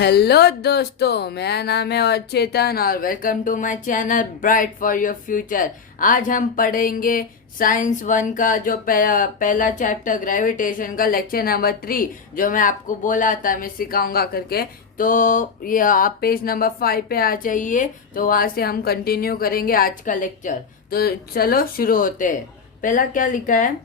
Hello दोस्तों, मेरा नाम है और चेतन और welcome to my channel bright for your future. आज हम पढ़ेंगे साइंस 1 का जो पहला चैप्टर ग्रेविटेशन का लेक्चर नंबर 3, जो मैं आपको बोला था मैं सिखाऊंगा करके। तो ये आप पेज नंबर 5 पे आ जाइए, तो वहाँ से हम कंटिन्यू करेंगे आज का लेक्चर। तो चलो शुरू होते हैं। पहला क्या लिखा है?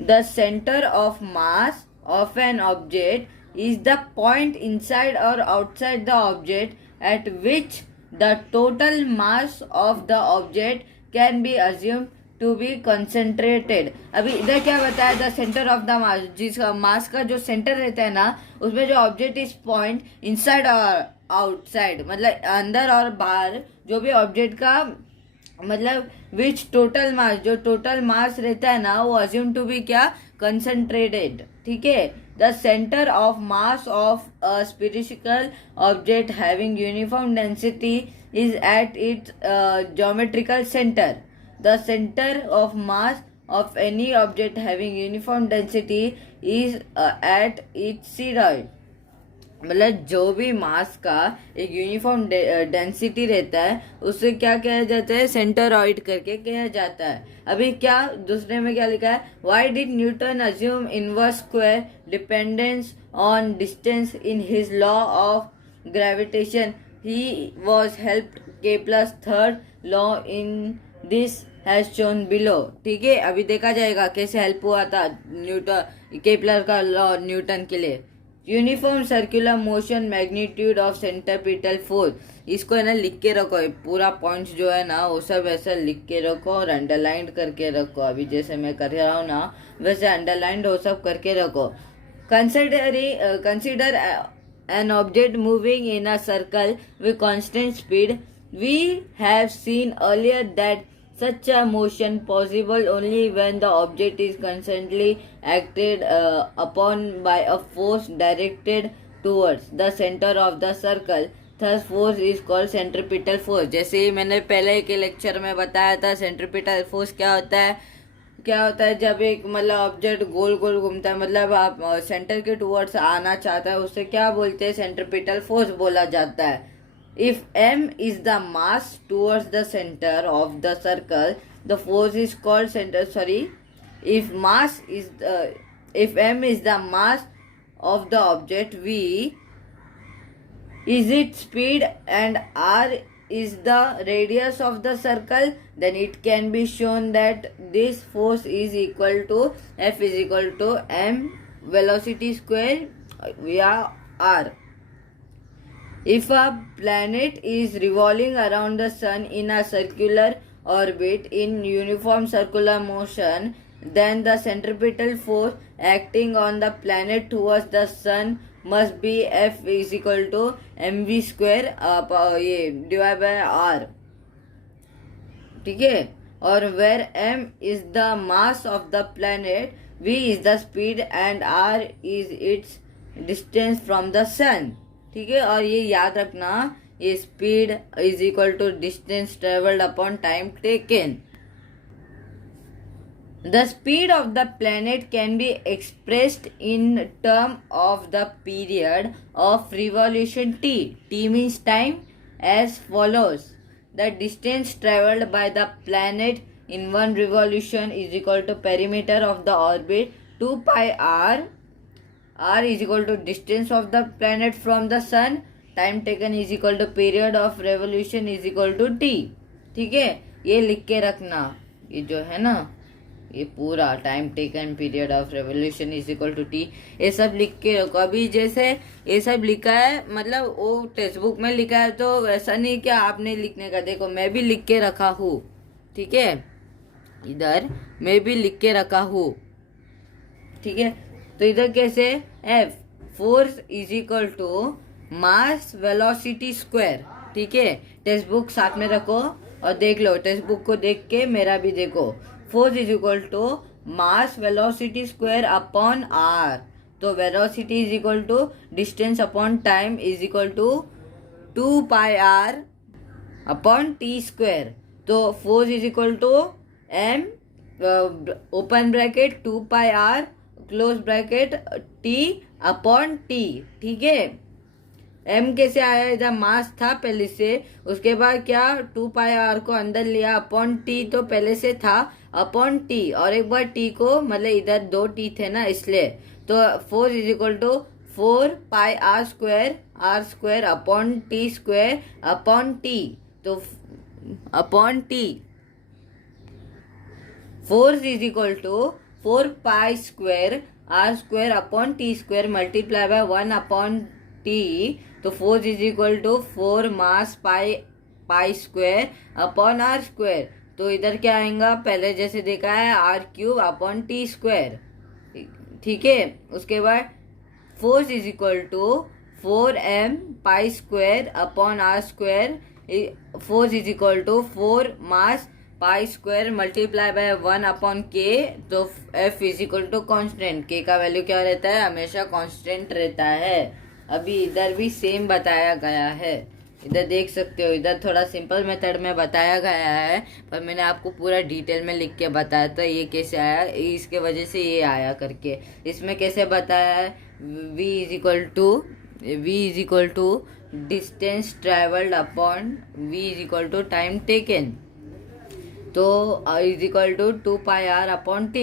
The centre of mass of an object is the point inside or outside the object at which the total mass of the object can be assumed to be concentrated। अभी इधर क्या बताया? The centre of the mass, जिस मास का जो centre रहता है ना, उसमें जो ऑब्जेक्ट इज पॉइंट इनसाइड और आउटसाइड, मतलब अंदर और बाहर जो भी ऑब्जेक्ट का मतलब विच टोटल मास, जो टोटल मास रहता है ना, वो अज्यूम टू बी क्या? कंसंट्रेटेड। ठीक है। The centre of mass of a spherical object having uniform density is at its geometrical centre. The centre of mass of any object having uniform density is at its centroid. मतलब जो भी मास का एक uniform density रहता है उसे क्या कहा जाता है? सेंटरॉइड करके कहा जाता है। अभी क्या दूसरे में क्या लिखा है? Why did Newton assume inverse square dependence on distance in his law of gravitation? He was helped Kepler's third law in this has shown below. ठीक है, अभी देखा जाएगा कैसे हेल्प हुआ था न्यूटन केपलर का लॉ न्यूटन के लिए। Uniform circular motion magnitude of centripetal force, इसको है ना लिख के रखो। पूरा पॉइंट्स जो है ना वो सब ऐसा लिख के रखो और अंडरलाइन करके रखो। अभी जैसे मैं कर रहा हूँ ना वैसे अंडरलाइन वो सब करके रखो। Consider an object moving in a circle with constant speed. We have seen earlier that such a motion possible only when the object is constantly acted upon by a force directed towards the center of the circle. Thus force is called centripetal force। जैसे ही मैंने पहले के lecture में बताया था, centripetal force क्या होता है? जब एक मतलब ऑब्जेक्ट गोल गोल घूमता है, मतलब आप सेंटर के टुवर्ड्स आना चाहता है, उससे क्या बोलते हैं? सेंट्रीपिटल फोर्स बोला जाता है। If m is the mass towards the centre of the circle, the force is called centre sorry if mass is if m is the mass of the object, v is its speed and r is the radius of the circle, then it can be shown that this force is equal to F is equal to m velocity square via r. If a planet is revolving around the sun in a circular orbit in uniform circular motion, then the centripetal force acting on the planet towards the sun must be F is equal to mv square ये divide by r। ठीक है। और where m is the mass of the planet, v is the speed and r is its distance from the sun। ठीक है। और ये याद रखना, ये speed is equal to distance travelled upon time taken. The speed of the planet can be expressed in term of the period of revolution t. T means time, as follows. The distance traveled by the planet in one revolution is equal to perimeter of the orbit 2 pi r. R is equal to distance of the planet from the sun. Time taken is equal to period of revolution is equal to t. ठीक है, ये लिख के रखना। ये जो है ना, ये पूरा time taken period of revolution is equal to T, ये सब लिख के रखो। अभी जैसे ये सब लिखा है, मतलब वो टेक्स्ट बुक में लिखा है, तो वैसा नहीं क्या आपने लिखने का। देखो मैं भी लिख के रखा हूँ। ठीक है, इधर मैं भी लिख के रखा हूँ। ठीक है। तो इधर कैसे? F force is equal to mass velocity square. ठीक है, टेक्स्ट बुक साथ में रखो और देख लो। टेक्स्ट बुक को देख के मेरा भी देखो। Force is equal to mass velocity square upon r. तो velocity is equal to distance upon time is equal to 2 pi r upon t square. तो force is equal to m open bracket 2 pi r close bracket t upon t. ठीक है, m कैसे आया, इधर मास था पहले से, उसके बाद क्या 2πr को अंदर लिया अपॉन t, तो पहले से था अपॉन t, और एक बार t को मतलब इधर 2t थे ना इसलिए, तो 4 is equal to 4πr² r² upon t² upon t, तो upon t 4 is equal to 4π² r² upon t² multiply by 1 upon t, तो 4 is equal to 4 mass π² upon r², तो इधर क्या आएगा, पहले जैसे देखा है r³ अपॉन t², ठीक है। उसके बाद 4 is equal to 4m π² upon r², 4 is equal to 4 mass π² multiply by 1 upon k, तो f is equal to constant, k का वैल्यू क्या रहता है, हमेशा कॉन्स्टेंट रहता है। अभी इधर भी सेम बताया गया है, इधर देख सकते हो, इधर थोड़ा सिंपल मेथड में बताया गया है, पर मैंने आपको पूरा डिटेल में लिख के बताया था ये कैसे आया, इसके वजह से ये आया करके। इसमें कैसे बताया है, v is equal to distance travelled upon v is equal to time taken, तो is equal to 2πr upon t,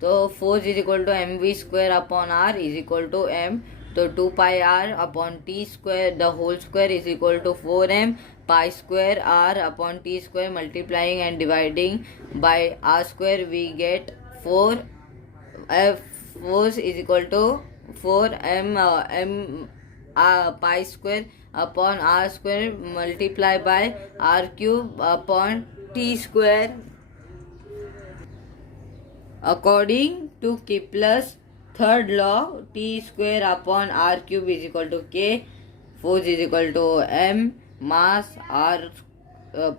तो 4 is equal to mv² upon r is equal to m, तो 2πr upon t² the whole square is equal to 4m π² r upon t² multiplying and dividing by r² we get 4 is equal to 4m π² upon r² multiply by r³ upon t², according to Kepler's third law, t² upon r³ is equal to k, force is equal to m mass r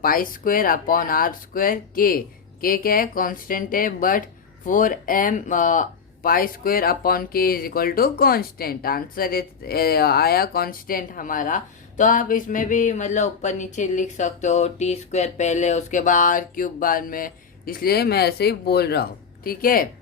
π² upon r², k क्या है, constant है, but 4m π² upon k is equal to constant, answer आया constant हमारा। तो आप इसमें भी मतलब ऊपर नीचे लिख सकते हो, t² पहले उसके बाद r³ बाद में, इसलिए मैं ऐसे ही बोल रहा हूँ, ठीक है।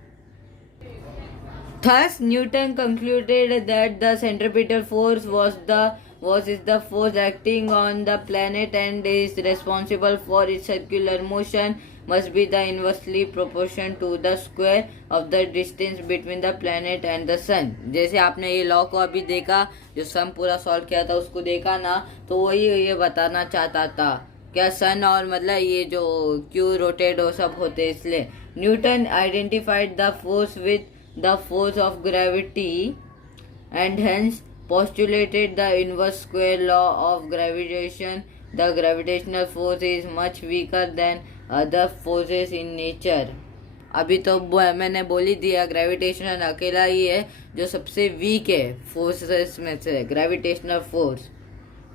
Thus Newton concluded that the centripetal force was the force acting on the planet and is responsible for its circular motion must be the inversely proportion to the square of the distance between the planet and the sun। जैसे आपने ये law को अभी देखा, जो सम पूरा solve किया था उसको देखा ना, तो वही ये बताना चाहता था क्या, सन और मतलब ये जो क्यू रोटेट वो सब होते, इसलिए Newton identified the force with the force of gravity and hence postulated the inverse square law of gravitation। The gravitational force is much weaker than other forces in nature। अभी तो मैंने बोल ही दिया, gravitational अकेला ही है जो सबसे वीक है फोर्सेस में से, ग्रेविटेशनल फोर्स,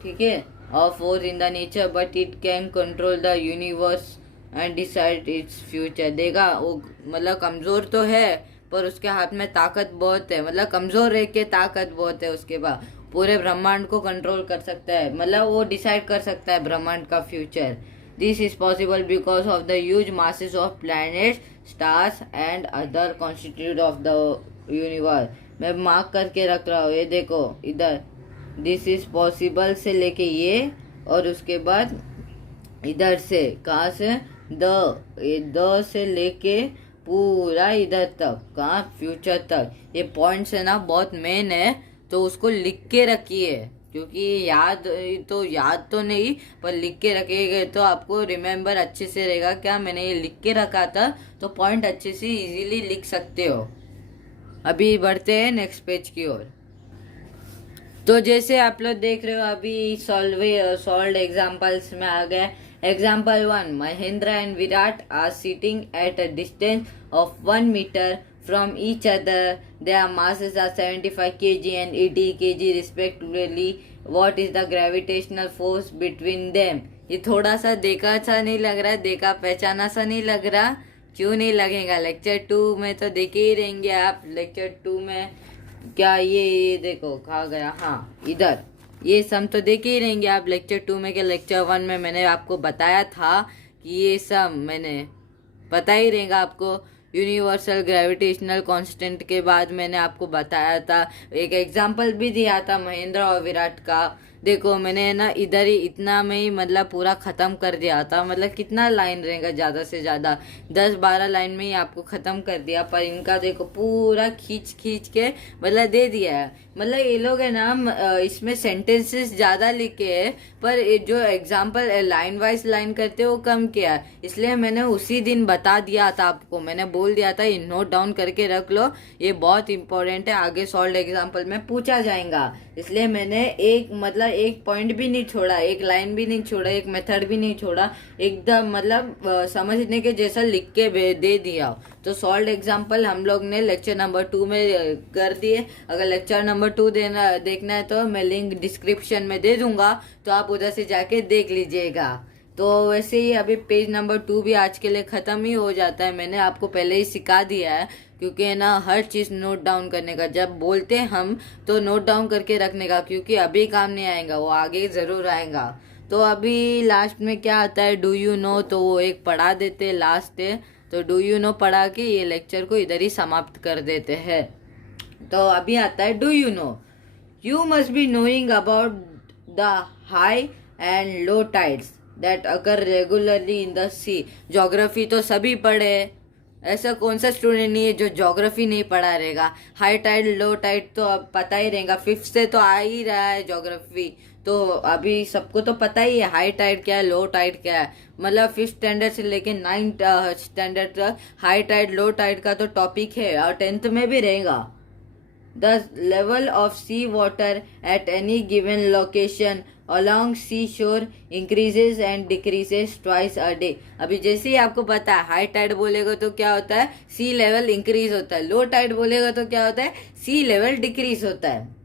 ठीक है। और force in the nature but it can control the universe and decide its future. देखा वो मतलब कमज़ोर तो है पर उसके हाथ में ताकत बहुत है, मतलब कमज़ोर रह के ताकत बहुत है, उसके बाद पूरे ब्रह्मांड को कंट्रोल कर सकता है, मतलब वो डिसाइड कर सकता है ब्रह्मांड का future. This is possible because of the huge masses of planets, stars and other constitute of the universe. मैं मार्क करके रख रहा हूँ, ये देखो इधर, दिस इज पॉसिबल से लेके ये, और उसके बाद इधर से कहाँ से, द से लेके पूरा इधर तक, कहाँ फ्यूचर तक, ये पॉइंट्स है ना बहुत मेन है, तो उसको लिख के रखिए, क्योंकि याद तो नहीं, पर लिख के रखिएगा तो आपको रिमेम्बर अच्छे से रहेगा। क्या मैंने ये लिख के रखा था, तो पॉइंट अच्छे से इजीली लिख सकते हो। अभी बढ़ते हैं नेक्स्ट पेज की ओर। तो जैसे आप लोग देख रहे हो अभी सॉल्व एग्जाम्पल्स में आ गए। Example 1, Mahendra and Virat are sitting at a distance of 1 meter from each other. Their masses are 75 kg and 80 kg respectively. What is the gravitational force between them? ये थोड़ा सा देखा सा नहीं लग रहा, देखा पहचाना सा नहीं लग रहा, क्यों नहीं लगेगा, लेक्चर 2 में तो देखे ही रहेंगे आप। लेक्चर 2 में क्या ये देखो कहाँ गया, हाँ इधर, ये सम तो देखे ही रहेंगे आप लेक्चर 2 में। के लेक्चर 1 में मैंने आपको बताया था कि ये सम मैंने पता ही रहेगा आपको, यूनिवर्सल ग्रेविटेशनल कांस्टेंट के बाद मैंने आपको बताया था, एक एग्जांपल भी दिया था महेंद्र और विराट का। देखो मैंने ना इधर ही इतना में ही मतलब पूरा ख़त्म कर दिया था, मतलब कितना लाइन रहेगा, ज़्यादा से ज़्यादा 10-12 लाइन में ही आपको ख़त्म कर दिया, पर इनका देखो पूरा खींच खींच के मतलब दे दिया है। मतलब ये लोग है ना इसमें सेंटेंसेस ज़्यादा लिखे है, पर जो एग्जाम्पल लाइन वाइज लाइन करते वो कम किया है। इसलिए मैंने उसी दिन बता दिया था आपको, मैंने बोल दिया था ये नोट डाउन करके रख लो, ये बहुत इंपॉर्टेंट है, आगे सॉल्व एग्जाम्पल में पूछा जाएगा। इसलिए मैंने एक पॉइंट भी नहीं छोड़ा, एक लाइन भी नहीं छोड़ा, एक मेथड भी नहीं छोड़ा, एकदम मतलब समझने के जैसा लिख के दे दिया। तो सॉल्व एग्जाम्पल हम लोग ने लेक्चर नंबर 2 में कर दिए। अगर लेक्चर नंबर 2 देखना है तो मैं लिंक डिस्क्रिप्शन में दे दूंगा, तो आप उधर से जाके देख लीजिएगा। तो वैसे ही अभी पेज नंबर 2 भी आज के लिए ख़त्म ही हो जाता है। मैंने आपको पहले ही सिखा दिया है, क्योंकि है ना हर चीज़ नोट डाउन करने का, जब बोलते हैं हम तो नोट डाउन करके रखने का, क्योंकि अभी काम नहीं आएगा, वो आगे ज़रूर आएगा। तो अभी लास्ट में क्या आता है, डू यू नो, तो वो एक पढ़ा देते लास्ट है, तो डू यू नो पढ़ा के ये लेक्चर को इधर ही समाप्त कर देते हैं। तो अभी आता है do you know. You must be knowing about the high and low tides that occur regularly in the sea. Geography तो सभी पढ़े, ऐसा कौन सा स्टूडेंट नहीं है जो ज्योग्राफी नहीं पढ़ा रहेगा। हाई टाइड लो टाइड तो अब पता ही रहेगा, 5th से तो आ ही रहा है ज्योग्राफी, तो अभी सबको तो पता ही है हाई टाइड क्या है, लो टाइड क्या है। मतलब 5th स्टैंडर्ड से लेके 9th स्टैंडर्ड तक हाई टाइड लो टाइड का तो टॉपिक है, और 10th में भी रहेगा। The level of sea water at any given location along seashore increases and decreases twice a day। अभी जैसे ही आपको पता है हाई टाइड बोलेगा तो क्या होता है, सी लेवल इंक्रीज होता है, लो टाइड बोलेगा तो क्या होता है, सी लेवल डिक्रीज होता है।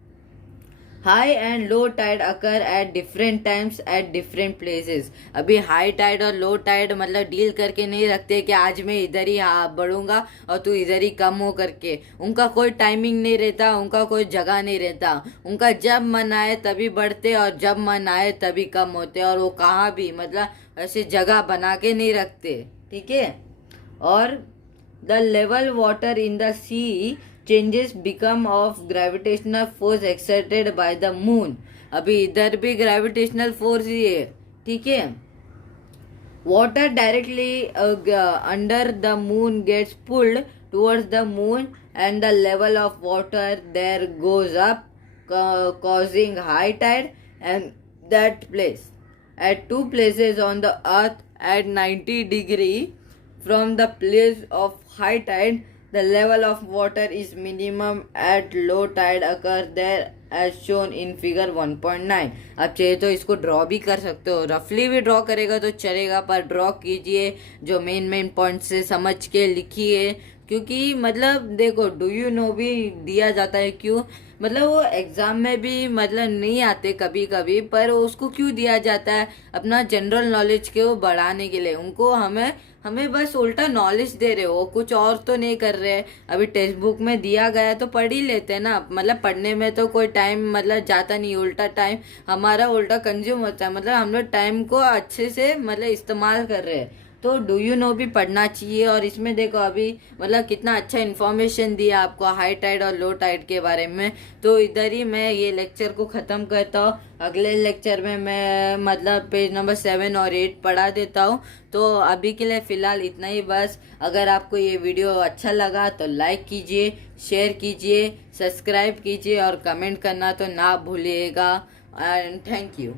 High and low tide occur at different times at different places. अभी हाई टाइड और लो टाइड मतलब डील करके नहीं रखते कि आज मैं इधर ही बढ़ूंगा और तू इधर ही कम हो करके, उनका कोई टाइमिंग नहीं रहता, उनका कोई जगह नहीं रहता, उनका जब मन आए तभी बढ़ते और जब मन आए तभी कम होते, और वो कहाँ भी मतलब ऐसे जगह बना के नहीं रखते, ठीक है। और the level water in the sea changes become of gravitational force exerted by the moon. अभी इधर भी ग्रेविटेशनल फोर्स ही है, ठीक है। Water directly under the moon gets pulled towards the moon and the level of water there goes up, causing high tide and that place at 2 places on the earth at 90 degree from the place of high tide. The level of water is minimum at low tide occur there as shown in figure 1.9। आप चाहे तो इसको draw भी कर सकते हो, रफली भी ड्रॉ करेगा तो चलेगा, पर ड्रॉ कीजिए, जो मेन पॉइंट से समझ के लिखिए, क्योंकि मतलब देखो डू यू नो भी दिया जाता है, क्यों मतलब वो एग्जाम में भी मतलब नहीं आते कभी कभी, पर उसको क्यों दिया जाता है, अपना जनरल नॉलेज को बढ़ाने के लिए। उनको हमें बस उल्टा नॉलेज दे रहे हो, कुछ और तो नहीं कर रहे। अभी टेक्स्ट बुक में दिया गया तो पढ़ ही लेते हैं ना, मतलब पढ़ने में तो कोई टाइम मतलब जाता नहीं, उल्टा टाइम हमारा उल्टा कंज्यूम होता है, मतलब हम लोग टाइम को अच्छे से मतलब इस्तेमाल कर रहे हैं। तो डू यू नो भी पढ़ना चाहिए। और इसमें देखो अभी मतलब कितना अच्छा इन्फॉर्मेशन दिया आपको हाई टाइड और लो टाइड के बारे में। तो इधर ही मैं ये लेक्चर को ख़त्म करता हूँ, अगले लेक्चर में मैं मतलब पेज नंबर 7 और 8 पढ़ा देता हूँ। तो अभी के लिए फ़िलहाल इतना ही बस। अगर आपको ये वीडियो अच्छा लगा तो लाइक कीजिए, शेयर कीजिए, सब्सक्राइब कीजिए और कमेंट करना तो ना भूलिएगा। And thank you.